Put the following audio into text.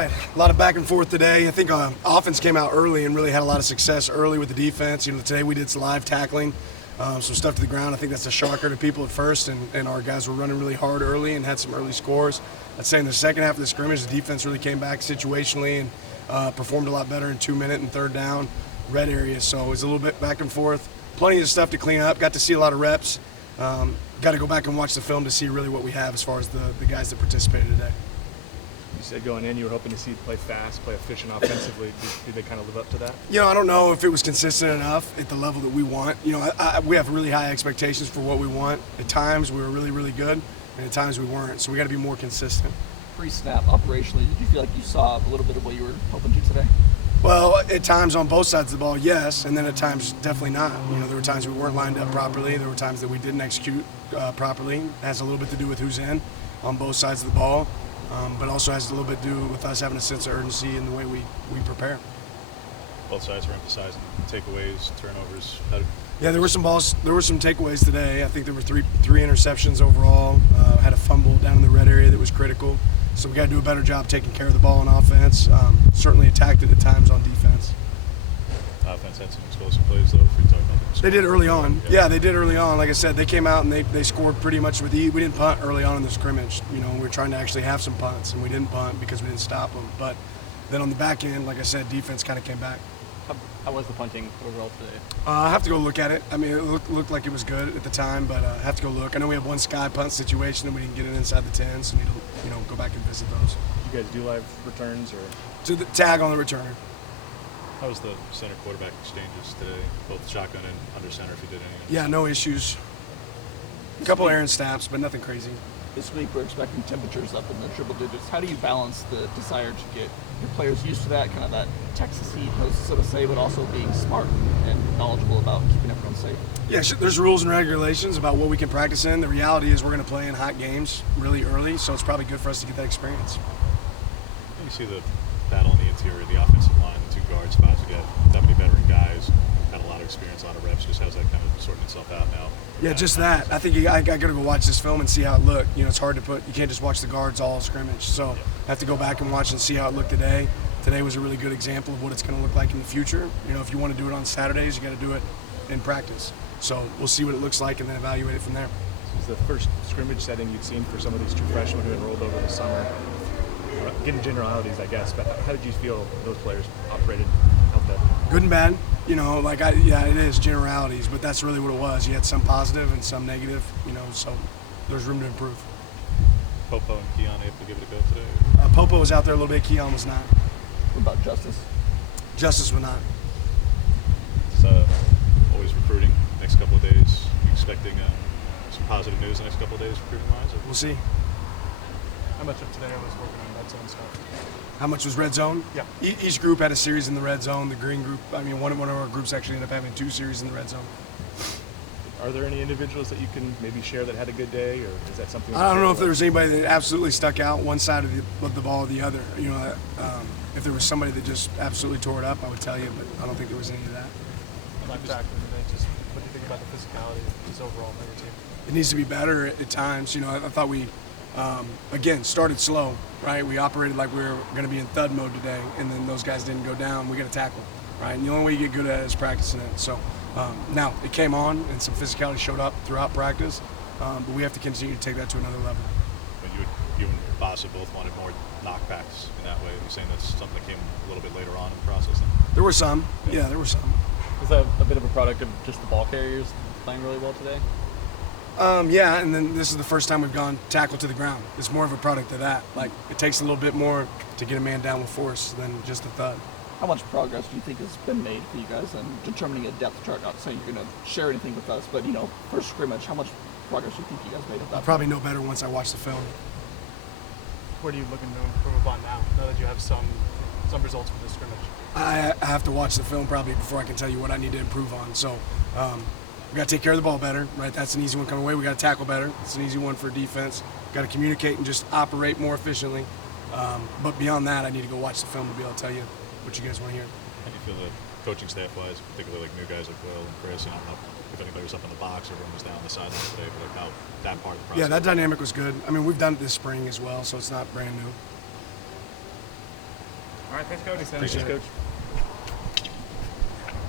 right. A lot of back and forth today. I think offense came out early and really had a lot of success early with the defense. Today we did some live tackling, some stuff to the ground. I think that's a shocker to people at first, and our guys were running really hard early and had some early scores. I'd say in the second half of the scrimmage, the defense really came back situationally and performed a lot better in 2-minute and third down red areas. So it was a little bit back and forth. Plenty of stuff to clean up. Got to see a lot of reps. Got to go back and watch the film to see really what we have as far as the guys that participated today. You said going in you were hoping to see play fast, play efficient offensively. Did they kind of live up to that? I don't know if it was consistent enough at the level that we want. We have really high expectations for what we want. At times we were really, really good, and at times we weren't. So we got to be more consistent. Pre-snap, operationally, did you feel like you saw a little bit of what you were hoping to today? Well, at times on both sides of the ball, yes, and then at times definitely not. There were times we weren't lined up properly. There were times that we didn't execute properly. It has a little bit to do with who's in on both sides of the ball. But also has a little bit to do with us having a sense of urgency in the way we prepare. Both sides were emphasizing takeaways, turnovers. Yeah, there were some takeaways today. I think there were three interceptions overall. Had a fumble down in the red area that was critical. So we got to do a better job taking care of the ball on offense. Certainly attacked it at times on defense. Offense had some explosive plays, though. If we talk about them. They did early on. Yeah, they did early on. Like I said, they came out and they scored pretty much with ease. We didn't punt early on in the scrimmage. We were trying to actually have some punts, and we didn't punt because we didn't stop them. But then on the back end, like I said, defense kind of came back. How was the punting overall today? I have to go look at it. I mean, it looked like it was good at the time, but I have to go look. I know we have one sky punt situation, and we didn't get it inside the 10, so we need to go back and visit those. Did you guys do live returns or? To the tag on the returner. How was the center quarterback exchanges today, both shotgun and under center, if you did any? Yeah, no issues. A couple errant snaps, but nothing crazy. This week we're expecting temperatures up in the triple digits. How do you balance the desire to get your players used to that, kind of that Texas heat, so to say, but also being smart and knowledgeable about keeping everyone safe? Yeah, there's rules and regulations about what we can practice in. The reality is we're going to play in hot games really early, so it's probably good for us to get that experience. You see the battle in the interior of the offensive line, the two guard spots. You got that many veteran guys, had a lot of experience, a lot of reps. Just how's that kind of sorting itself out now? Yeah, just that. I think I got to go watch this film and see how it looked. It's hard to you can't just watch the guards all scrimmage. So I have to go back and watch and see how it looked today. Today was a really good example of what it's going to look like in the future. If you want to do it on Saturdays, you got to do it in practice. So we'll see what it looks like and then evaluate it from there. This is the first scrimmage setting you've seen for some of these true freshmen who enrolled over the summer. Getting generalities, I guess, but how did you feel those players operated out there? Good and bad. It is generalities, but that's really what it was. You had some positive and some negative, so there's room to improve. Popo and Keon able to give it a go today? Popo was out there a little bit. Keon was not. What about Justice? Justice was not. It's always recruiting next couple of days. You expecting some positive news the next couple of days recruiting-wise? We'll see. How much of today was working on red zone stuff? How much was red zone? Yeah. Each group had a series in the red zone. The green group, one of our groups actually ended up having 2 series in the red zone. Are there any individuals that you can maybe share that had a good day, or is that something? I don't know if there was anybody that absolutely stuck out one side of the ball or the other. If there was somebody that just absolutely tore it up, I would tell you, but I don't think there was any of that. Like tackling today, just what do you think about the physicality just overall by your team? It needs to be better at times. I thought we, again, started slow, right? We operated like we were going to be in thud mode today, and then those guys didn't go down. We got to tackle, right? And the only way you get good at it is practicing it. So now it came on, and some physicality showed up throughout practice, but we have to continue to take that to another level. But you and Basa both wanted more knockbacks in that way. You're saying that's something that came a little bit later on in the process then? There were some. Yeah, there were some. Was that a bit of a product of just the ball carriers playing really well today? Yeah, and then this is the first time we've gone tackle to the ground. It's more of a product of that. Like, it takes a little bit more to get a man down with force than just a thud. How much progress do you think has been made for you guys in determining a depth chart? Not saying you're going to share anything with us, but, for scrimmage, how much progress do you think you guys made at that? I'll probably know better once I watch the film. What are you looking to improve upon now that you have some results for this scrimmage? I have to watch the film probably before I can tell you what I need to improve on. So we got to take care of the ball better, right? That's an easy one coming away. We got to tackle better. It's an easy one for defense. Got to communicate and just operate more efficiently. But beyond that, I need to go watch the film to be able to tell you what you guys want to hear. How do you feel the coaching staff-wise, particularly like new guys like Will and Chris? I don't know if anybody was up in the box, everyone was down on the sideline today, but how that part of the process. Yeah, that dynamic was good. We've done it this spring as well, so it's not brand new. All right, thanks, Cody. Thanks, Coach.